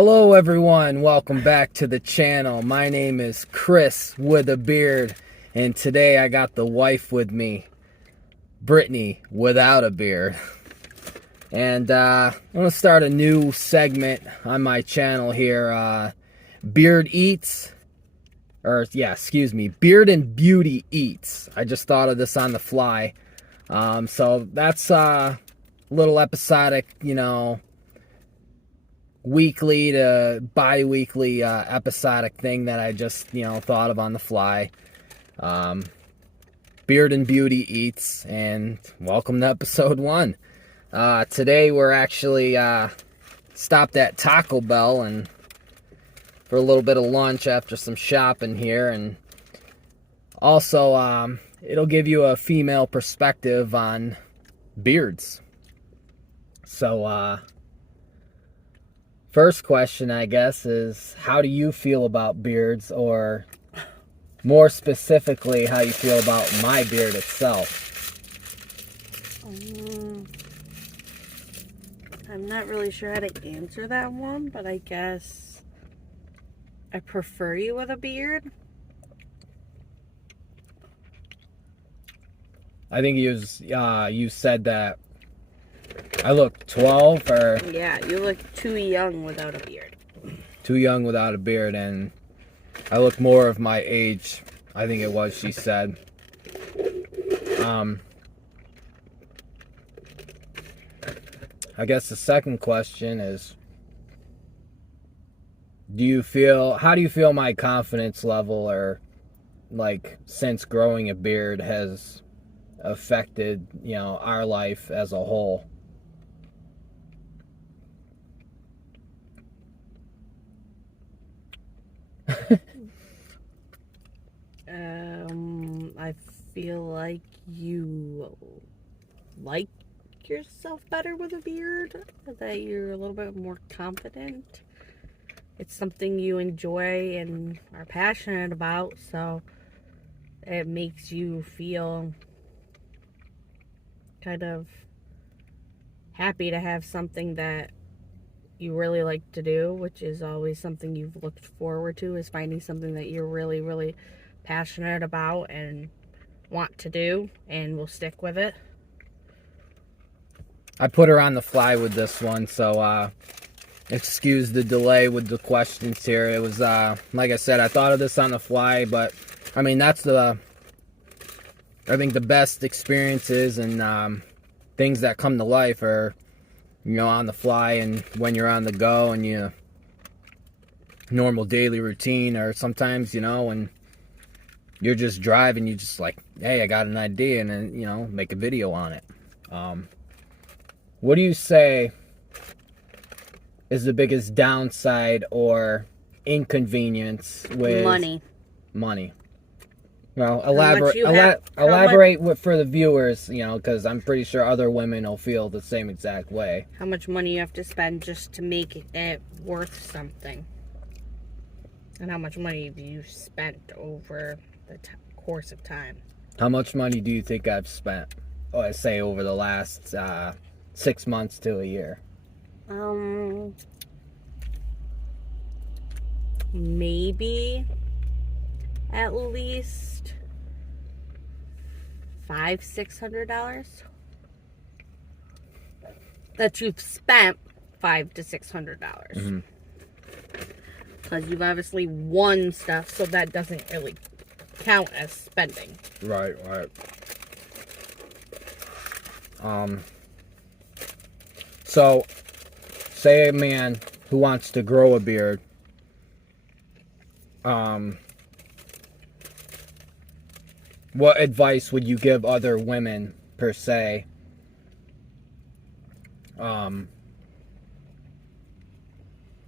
Hello everyone, welcome back to the channel. My name is Chris with a beard, and today I got the wife with me, Brittany without a beard. And I'm gonna start a new segment on my channel here, Beard Eats, Beard and Beauty Eats. I just thought of this on the fly. So that's a little episodic, weekly to bi-weekly episodic thing that I just thought of on the fly. Beard and Beauty Eats, and welcome to episode 1. Today we're actually stopped at Taco Bell and for a little bit of lunch after some shopping here, and also it'll give you a female perspective on beards. So first question, I guess, is how do you feel about beards, or more specifically, how you feel about my beard itself? I'm not really sure how to answer that one, but I guess I prefer you with a beard. I think you said that I look 12, or... Yeah, you look too young without a beard. Too young without a beard, and I look more of my age, I think it was, she said. I guess the second question is, how do you feel my confidence level, or, like, since growing a beard has affected, our life as a whole? I feel like you like yourself better with a beard, that you're a little bit more confident. It's something you enjoy and are passionate about, so it makes you feel kind of happy to have something that you really like to do, which is always something you've looked forward to, is finding something that you're really, really passionate about and want to do and will stick with it. I put her on the fly with this one, so excuse the delay with the questions here. It was, like I said, I thought of this on the fly, but, I mean, that's I think the best experiences and things that come to life are, on the fly, and when you're on the go and you normal daily routine, or sometimes, when you're just driving, you just like, hey, I got an idea, and then, make a video on it. What do you say is the biggest downside or inconvenience with money? Well, elaborate for the viewers, because I'm pretty sure other women will feel the same exact way. How much money you have to spend just to make it worth something, and how much money do you spent over the course of time? How much money do you think I've spent, say, over the last 6 months to a year? Maybe at least $500-600 that you've spent. $500 to $600 because you've obviously won stuff, so that doesn't really count as spending. Right. So, say a man who wants to grow a beard, what advice would you give other women, per se,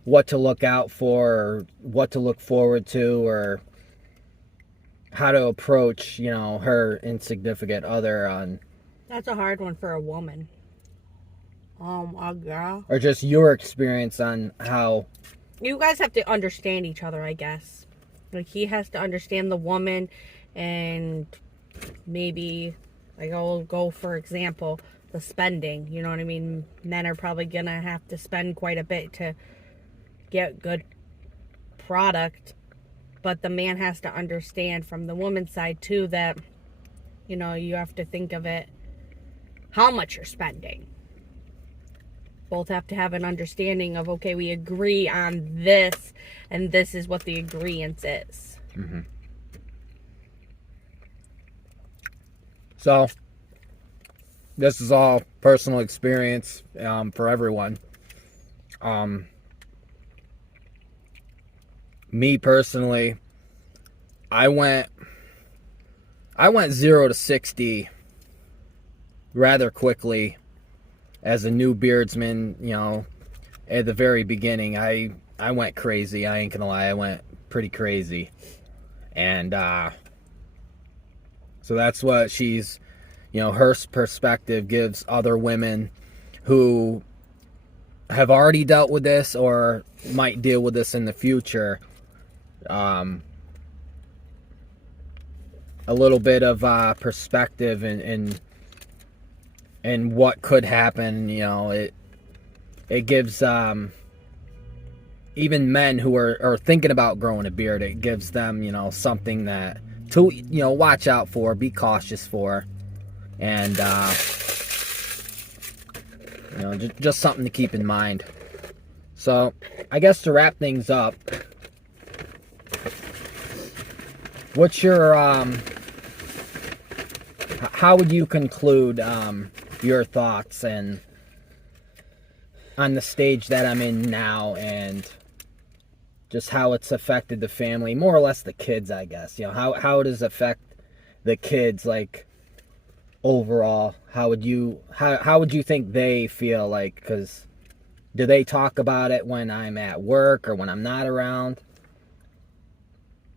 what to look out for, or what to look forward to, or how to approach, her insignificant other on... That's a hard one for a woman. A girl. Or just your experience on how... You guys have to understand each other, I guess. Like, he has to understand the woman, and maybe, like, I'll go, for example, the spending. You know what I mean? Men are probably gonna have to spend quite a bit to get good product, but the man has to understand from the woman's side too that, you know, you have to think of it, how much you're spending. Both have to have an understanding of, okay, we agree on this, and this is what the agreement is. Mm-hmm. So, this is all personal experience for everyone. Me personally, I went 0 to 60 rather quickly as a new beardsman. You know, at the very beginning, I went crazy. I ain't gonna lie, I went pretty crazy. And so that's what she's, you know, her perspective gives other women who have already dealt with this or might deal with this in the future, a little bit of perspective and what could happen. You know, it gives even men who are thinking about growing a beard, it gives them, you know, something that to, you know, watch out for, be cautious for, and you know, just something to keep in mind. So, I guess to wrap things up, what's your how would you conclude your thoughts and on the stage that I'm in now, and just how it's affected the family, more or less the kids, I guess. You know, how does it affect the kids, like, overall? How would you think they feel, like, because do they talk about it when I'm at work or when I'm not around?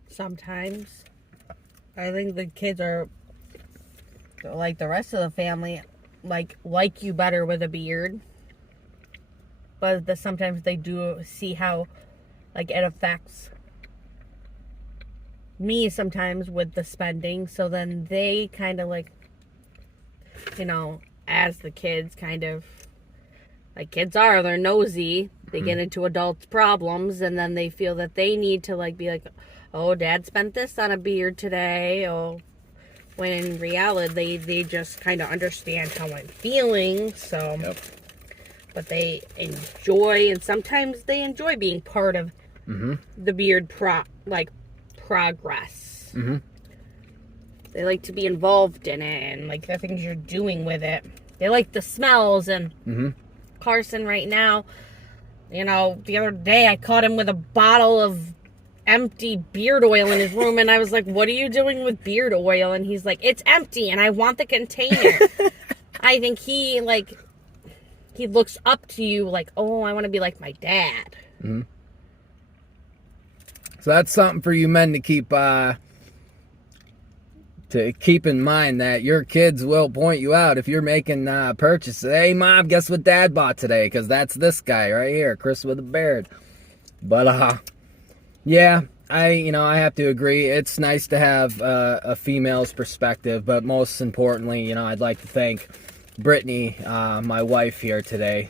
Sometimes. I think the kids are, like the rest of the family, like you better with a beard. But sometimes they do see how, like, it affects me sometimes with the spending. So then they kind of, like, you know, as the kids kind of, like kids are, they're nosy. They get into adults' problems, and then they feel that they need to, like, be like, oh, Dad spent this on a beard today. Oh, when in reality, they just kind of understand how I'm feeling. So, Yep. But they enjoy, and sometimes they enjoy being part of the beard progress. Mm-hmm. They like to be involved in it, and like the things you're doing with it. They like the smells, and Carson right now, you know, the other day I caught him with a bottle of empty beard oil in his room, and I was like, what are you doing with beard oil? And he's like, it's empty and I want the container. I think he looks up to you like, oh, I want to be like my dad. Mm-hmm. So that's something for you men to keep in mind, that your kids will point you out if you're making purchases. Hey, Mom, guess what Dad bought today? Because that's this guy right here, Chris with a beard. But yeah, I have to agree. It's nice to have a female's perspective, but most importantly, you know, I'd like to thank Brittany, my wife here today.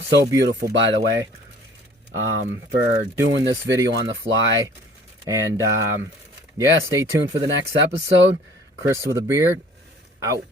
So beautiful, by the way, for doing this video on the fly. And yeah, stay tuned for the next episode. Chris with a beard, out.